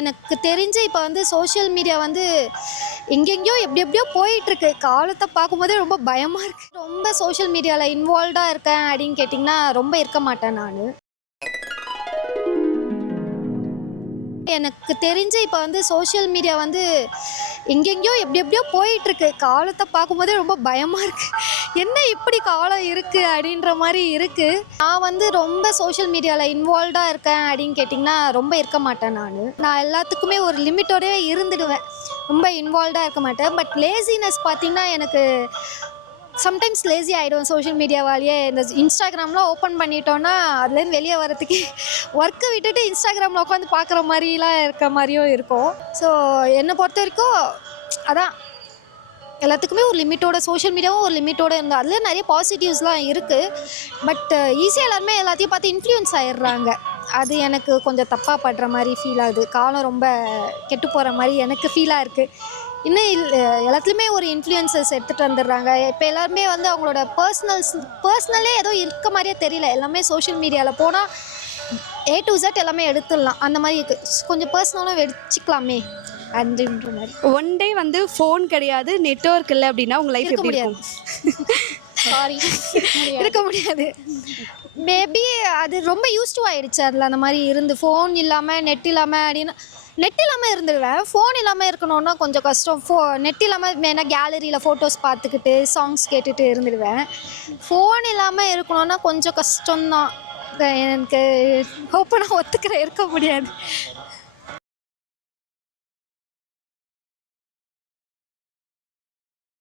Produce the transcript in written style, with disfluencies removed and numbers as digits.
எனக்கு தெரிஞ்சு இப்போ வந்து சோஷியல் மீடியா வந்து எங்கெங்கேயோ எப்படி எப்படியோ போயிட்டுருக்கு. காலத்தை பார்க்கும்போதே ரொம்ப பயமாக இருக்குது. ரொம்ப சோஷியல் மீடியாவில் இன்வால்வ்டாக இருக்கேன் அப்படின்னு கேட்டிங்கன்னா ரொம்ப இருக்க மாட்டேன் நான். எனக்கு தெரிஞ்சு இப்போ வந்து சோஷியல் மீடியா வந்து எங்கெங்கேயோ எப்படி எப்படியோ போயிட்டுருக்கு. காலத்தை பார்க்கும்போதே ரொம்ப பயமாக இருக்குது. என்ன இப்படி காலம் இருக்குது அப்படின்ற மாதிரி இருக்குது. நான் வந்து ரொம்ப சோஷியல் மீடியாவில் இன்வால்வ்டாக இருக்கேன் அப்படின்னு கேட்டிங்கன்னா ரொம்ப இருக்க மாட்டேன் நான் எல்லாத்துக்குமே ஒரு லிமிட்டோடே இருந்துடுவேன். ரொம்ப இன்வால்வ்டாக இருக்க மாட்டேன். பட் லேசினஸ் பார்த்திங்கன்னா எனக்கு சம்டைம்ஸ் லேசி ஆகிடும். சோஷியல் மீடியாவாலேயே இந்த இன்ஸ்டாகிராம்லாம் ஓப்பன் பண்ணிட்டோன்னா அதுலேருந்து வெளியே வரத்துக்கு ஒர்க்கை விட்டுட்டு இன்ஸ்டாகிராமில் உட்காந்து பார்க்குற மாதிரிலாம் இருக்க மாதிரியும் இருக்கும். ஸோ என்னை பொறுத்த வரைக்கும் அதான் எல்லாத்துக்குமே ஒரு லிமிட்டோட சோஷியல் மீடியாவும் ஒரு லிமிட்டோடு இருந்தால் அதில் நிறைய பாசிட்டிவ்ஸ்லாம் இருக்குது. பட் ஈஸியாக எல்லாருமே எல்லாத்தையும் பார்த்து இன்ஃப்ளூயன்ஸ் ஆகிடுறாங்க. அது எனக்கு கொஞ்சம் தப்பாக படுற மாதிரி ஃபீல் ஆகுது. காலம் ரொம்ப கெட்டு போகிற மாதிரி எனக்கு ஃபீலாக இருக்குது. இன்னும் எல்லாத்துலேயுமே ஒரு இன்ஃப்ளூயன்சஸ் எடுத்துகிட்டு வந்துடுறாங்க. இப்போ எல்லாருமே வந்து அவங்களோட பர்சனலே ஏதோ இருக்க மாதிரியே தெரியல. எல்லாமே சோஷியல் மீடியாவில் போனால் A to Z எல்லாமே எடுத்துடலாம். அந்த மாதிரி இருக்குது. கொஞ்சம் பர்சனலாக வச்சுக்கலாமே அப்படின்ற மாதிரி. ஒன் டே வந்து ஃபோன் கிடையாது, நெட்வொர்க் இல்லை அப்படின்னா உங்கள் லைஃப் இருக்க முடியாது. சாரி, இருக்க முடியாது. மேபி அது ரொம்ப யூஸ்டு ஆகிடுச்சு. அதில் அந்த மாதிரி இருந்து ஃபோன் இல்லாமல் நெட் இல்லாமல் அப்படின்னா நெட் இல்லாமல் இருந்துடுவேன். ஃபோன் இல்லாமல் இருக்கணுன்னா கொஞ்சம் கஷ்டம். நெட் இல்லாமல் மெயினாக கேலரியில் ஃபோட்டோஸ் பார்த்துக்கிட்டு சாங்ஸ் கேட்டுட்டு இருந்துடுவேன். ஃபோன் இல்லாமல் இருக்கணுன்னா கொஞ்சம் கஷ்டம்தான். எனக்கு ஓப்பனாக ஒத்துக்கிற இருக்க முடியாது.